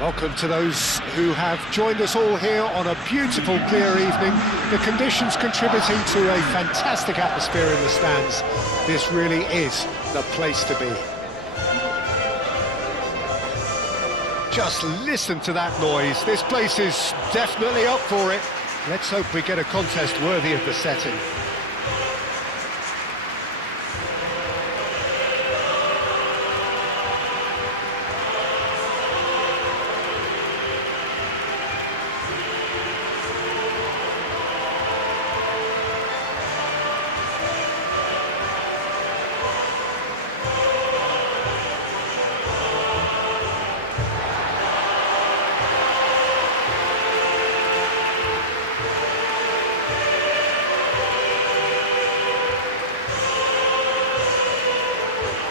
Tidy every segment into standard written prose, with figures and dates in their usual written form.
Welcome to those who have joined us all here on a beautiful, clear evening. The conditions contributing to a fantastic atmosphere in the stands. This really is the place to be. Just listen to that noise. This place is definitely up for it. Let's hope we get a contest worthy of the setting.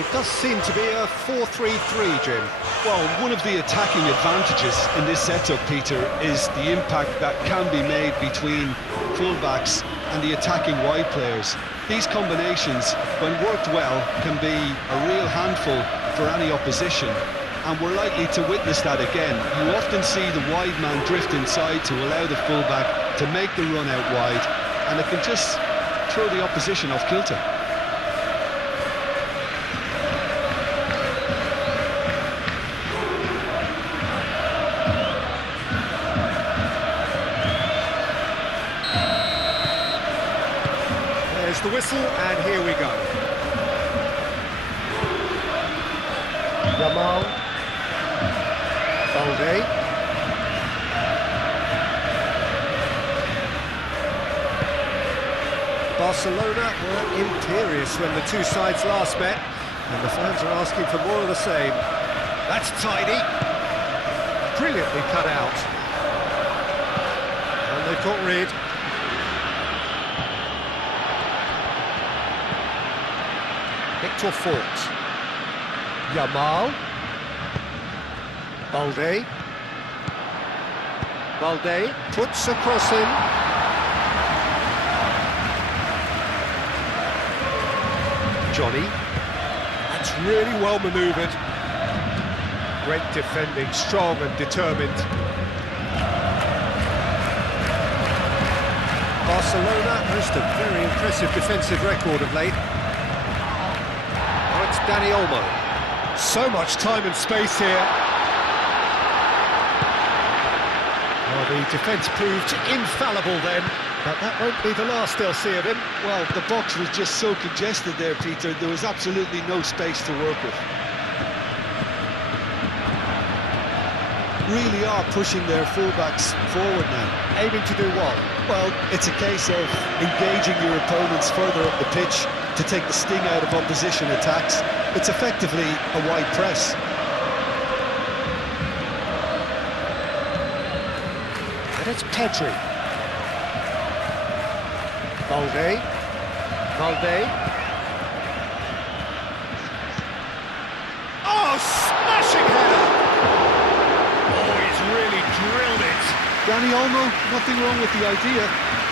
It does seem to be a 4-3-3, Jim. Well, one of the attacking advantages in this setup, Peter, is the impact that can be made between fullbacks and the attacking wide players. These combinations, when worked well, can be a real handful for any opposition, and we're likely to witness that again. You often see the wide man drift inside to allow the fullback to make the run out wide, and it can just throw the opposition off kilter. There's the whistle, and here we go. Yamal. Balde. Barcelona were imperious when the two sides last met, and the fans are asking for more of the same. That's tidy. Brilliantly cut out. And they've got rid. Victor Fort. Yamal. Balde. Balde puts across him. Johnny. That's really well manoeuvred. Great defending, strong and determined. Barcelona host a very impressive defensive record of late. It's Dani Olmo. So much time and space here. Well, the defence proved infallible then, but that won't be the last they'll see of him. Well, the box was just so congested there, Peter. There was absolutely no space to work with. Really are pushing their fullbacks forward now. Aiming to do what? Well, it's a case of engaging your opponents further up the pitch to take the sting out of opposition attacks. It's effectively a wide press. And it's Pedri. Balde. Balde. Oh, smashing header! Oh, he's really drilled it. Dani Olmo, nothing wrong with the idea.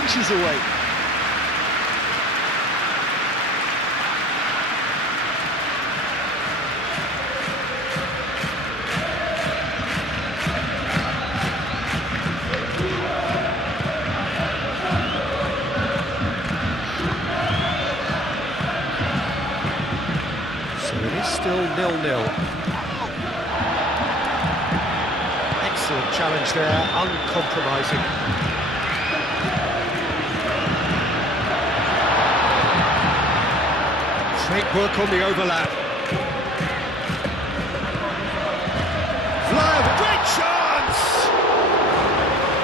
Inches away. Still 0-0. Excellent challenge there, uncompromising. Great work on the overlap. Fly, great chance!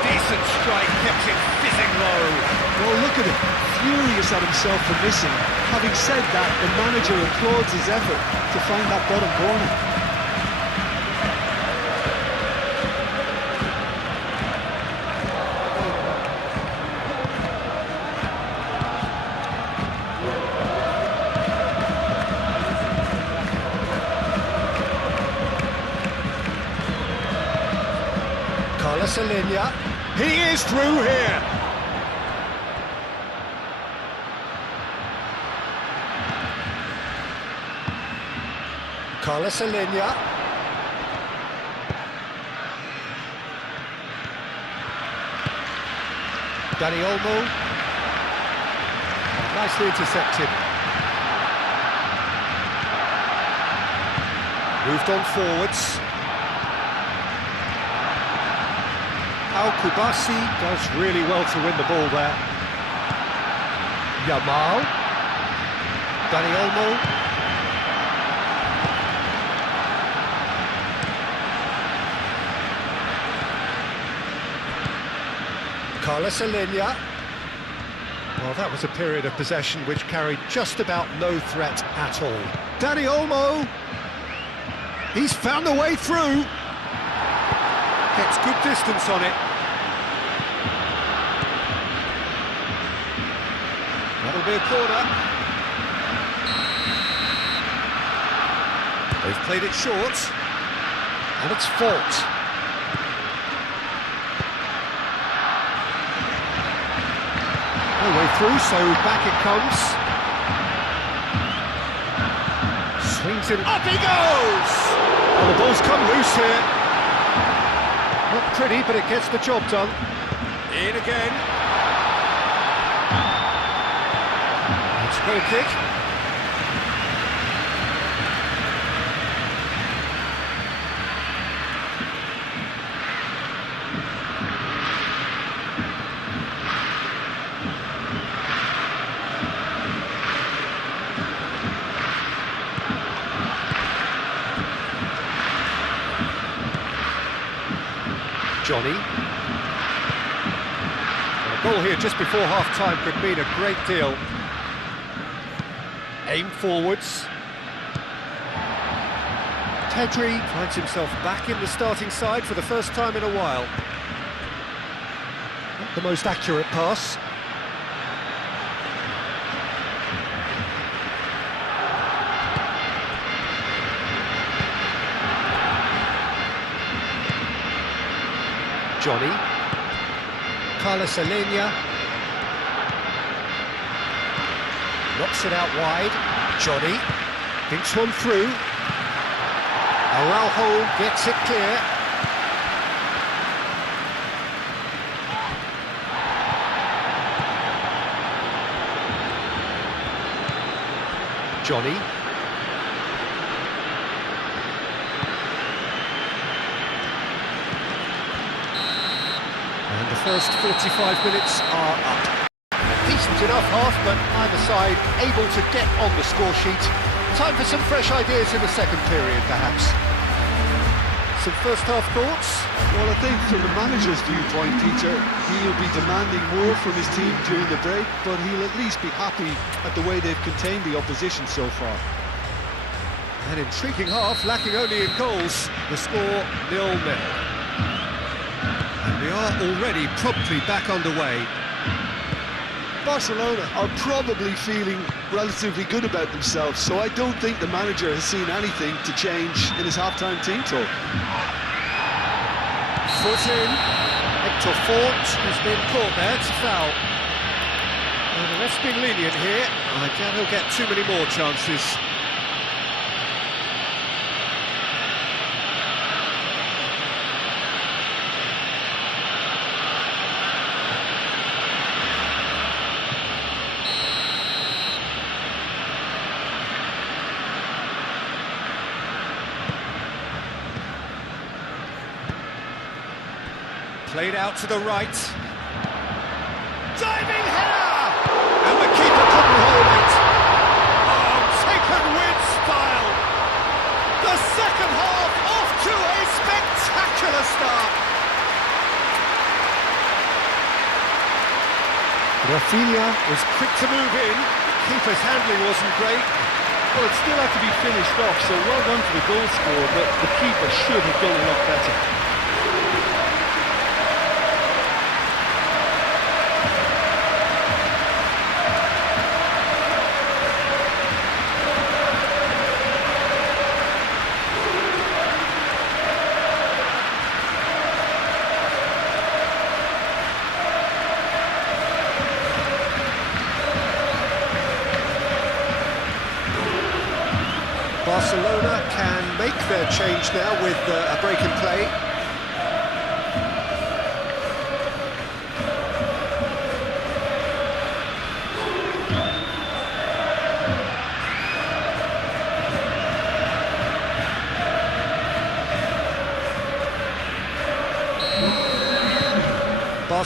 Decent strike, kept it fizzing low. Well, look at him, furious at himself for missing. Having said that, the manager applauds his effort to find that bottom corner. Carlos Alenia, he is through here. Carlos Alenia. Dani Olmo. Nicely intercepted. Moved on forwards. Al-Kubasi does really well to win the ball there. Yamal. Dani Olmo. Carlos Alenia. Well, that was a period of possession which carried just about no threat at all. Dani Olmo. He's found a way through. Gets good distance on it. That'll be a corner. They've played it short. And it's fault. No way through, so back it comes. Swings it. Up he goes! Well, the ball's come loose here. Not pretty, but it gets the job done. In again. It's a goal kick. Johnny. And a goal here just before half-time could mean a great deal. Aim forwards. Mtachday finds himself back in the starting side for the first time in a while. Not the most accurate pass. Johnny. Carlos Alenia. Knocks it out wide. Johnny. Thinks one through. Araujo gets it clear. Johnny. And the first 45 minutes are up. A decent enough half, but either side able to get on the score sheet. Time for some fresh ideas in the second period, perhaps. Some first half thoughts? Well, I think from the manager's viewpoint, Peter, he'll be demanding more from his team during the break, but he'll at least be happy at the way they've contained the opposition so far. An intriguing half, lacking only in goals. The score 0-0. And we are already promptly back underway. Barcelona are probably feeling relatively good about themselves, so I don't think the manager has seen anything to change in his half-time team talk. Foot in. Hector Fort has been caught there. It's a foul. Well, the ref's been lenient here. I doubt he'll get too many more chances. Played out to the right. Diving header! And the keeper couldn't hold it. Oh, taken with style. The second half off to a spectacular start. Rafinha was quick to move in. Keeper's handling wasn't great. Well, it still had to be finished off, so well done for the goal scorer, but the keeper should have done a lot better. Barcelona can make their change now with a break in play.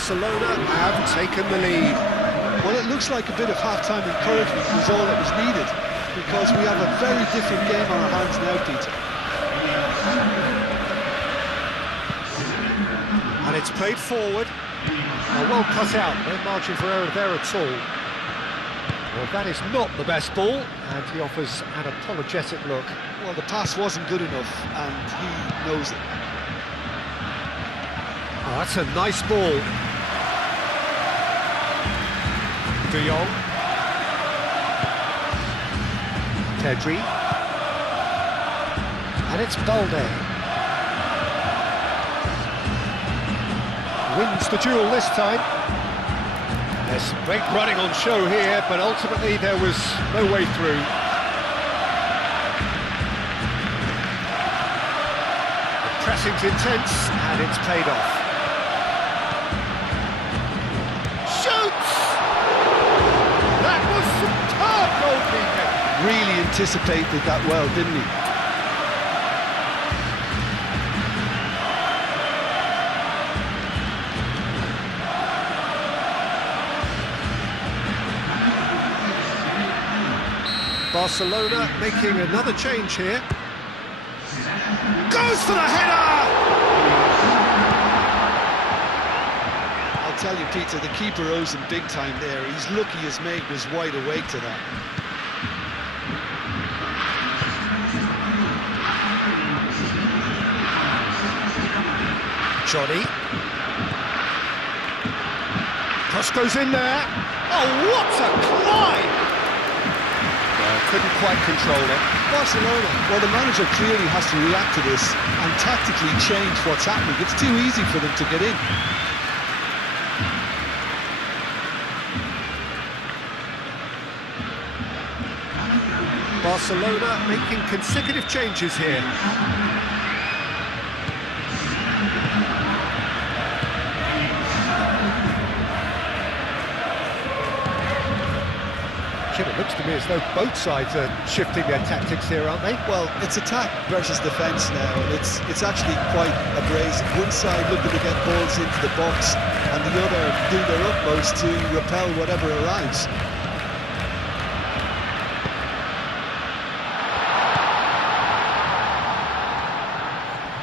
Barcelona have taken the lead. Well, it looks like a bit of half-time encouragement was all that was needed, because we have a very different game on our hands now, Peter. And it's played forward. Well cut out, no margin for error there at all. Well, that is not the best ball, and he offers an apologetic look. Well, the pass wasn't good enough, and he knows it. Oh, that's a nice ball. De Jong. Pedri. And it's Balde. Wins the duel this time. There's some great running on show here, but ultimately there was no way through. The pressing's intense, and it's paid off. Shoots! That was superb goalkeeping! Really anticipated that well, didn't he? Barcelona making another change here. Goes for the header! I'll tell you, Peter, the keeper owes him big time there. He's lucky his mate was wide awake to that. Johnny. Cross goes in there. Oh, what a climb! Couldn't quite control it. Barcelona, well, the manager clearly has to react to this and tactically change what's happening. It's too easy for them to get in. Barcelona making consecutive changes here. It looks to me as though both sides are shifting their tactics here, aren't they? Well, it's attack versus defence now, and it's actually quite abrasive. One side looking to get balls into the box, and the other doing their utmost to repel whatever arrives.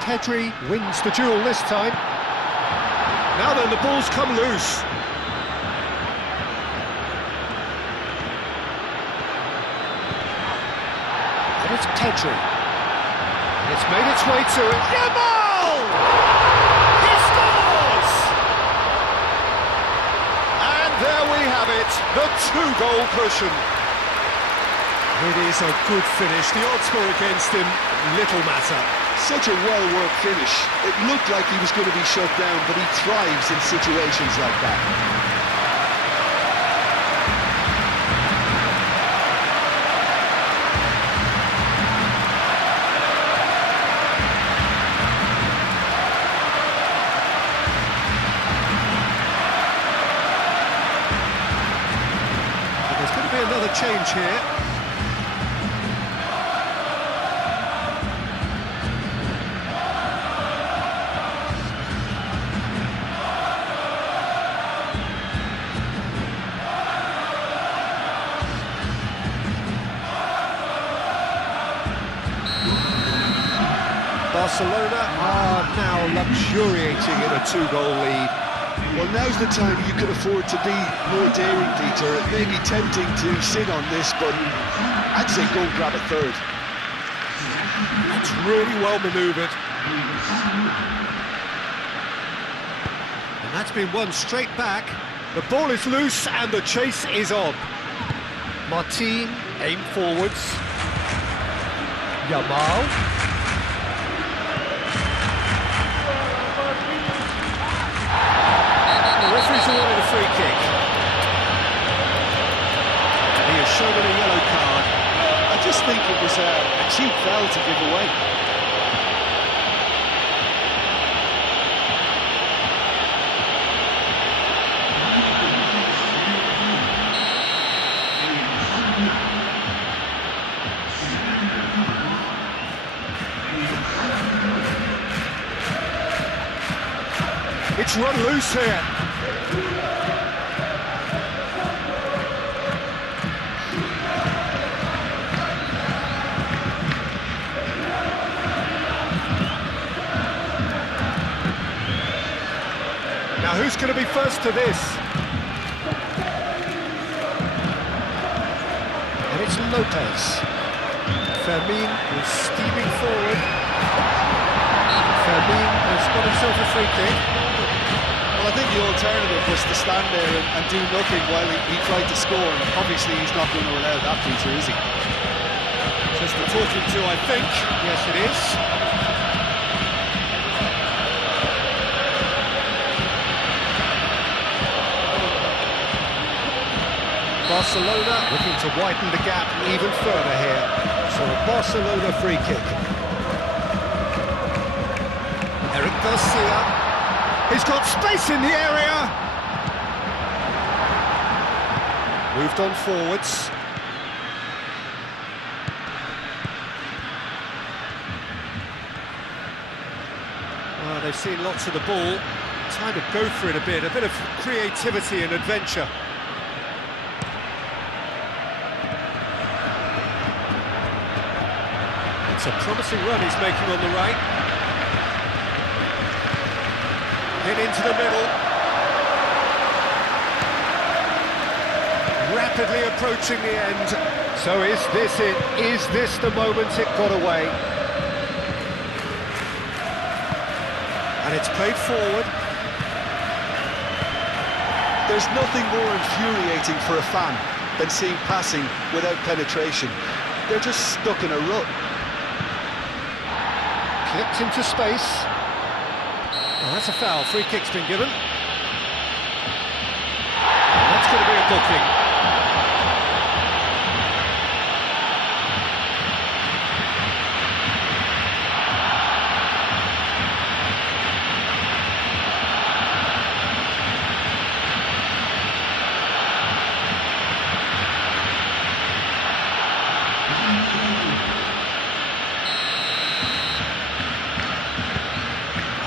Pedri wins the duel this time. Now then, the ball's come loose. And it's Pedri. It's made its way to it. Yamal! He scores! And there we have it, the two-goal cushion. It is a good finish. The odds were against him, little matter. Such a well-worked finish. It looked like he was going to be shut down, but he thrives in situations like that. Another change here. Barcelona are now luxuriating in a two-goal lead. Well, now's the time you can afford to be more daring, Peter. It may be tempting to sit on this, but I'd say go and grab a third. That's really well manoeuvred. And that's been won straight back. The ball is loose and the chase is on. Martin aim forwards. Yamal. The referee's awarded a free kick. And he has shown it a yellow card. I just think it was a cheap foul to give away. It's run loose here. Who's going to be first to this? And it's Lopez. Fermin is steaming forward. Fermin has got himself a free kick. Well, I think the alternative was to stand there and do nothing while he tried to score. And obviously, he's not going to allow that, Peter, is he? Just the talking to, I think. Yes, it is. Barcelona looking to widen the gap even further here. So a Barcelona free kick. Eric Garcia. He's got space in the area. Moved on forwards. Well, they've seen lots of the ball. Time to go for it a bit of creativity and adventure. It's a promising run he's making on the right. Hit into the middle. Rapidly approaching the end. So is this it? Is this the moment it got away? And it's played forward. There's nothing more infuriating for a fan than seeing passing without penetration. They're just stuck in a rut. Clipped into space. Oh, that's a foul. Free kick's been given. That's going to be a booking.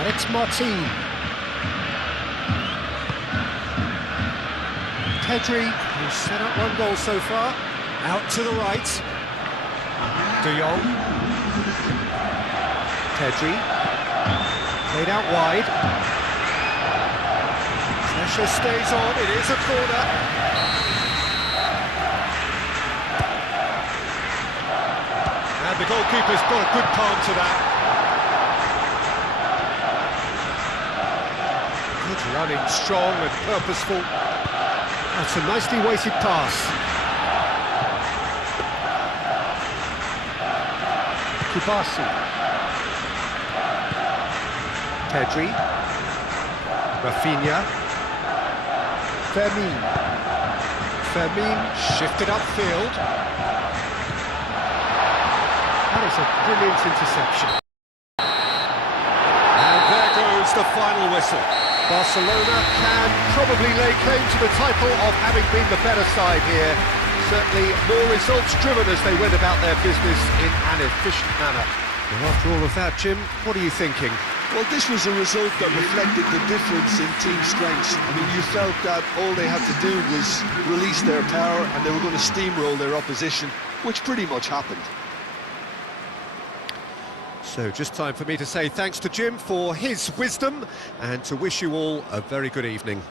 And it's Martin. Pedri, who's set up one goal so far. Out to the right. De Jong. Pedri. Played out wide. Pressure stays on, it is a corner. And the goalkeeper's got a good palm to that. Good running, strong and purposeful. That's a nicely weighted pass. Kubasi. Pedri. Rafinha. Fermin. Fermin shifted upfield. That is a brilliant interception. And there goes the final whistle. Barcelona can probably lay claim to the title of having been the better side here. Certainly more results-driven as they went about their business in an efficient manner. Well, after all of that, Jim, what are you thinking? Well, this was a result that reflected the difference in team strengths. I mean, you felt that all they had to do was release their power and they were going to steamroll their opposition, which pretty much happened. So just time for me to say thanks to Jim for his wisdom and to wish you all a very good evening.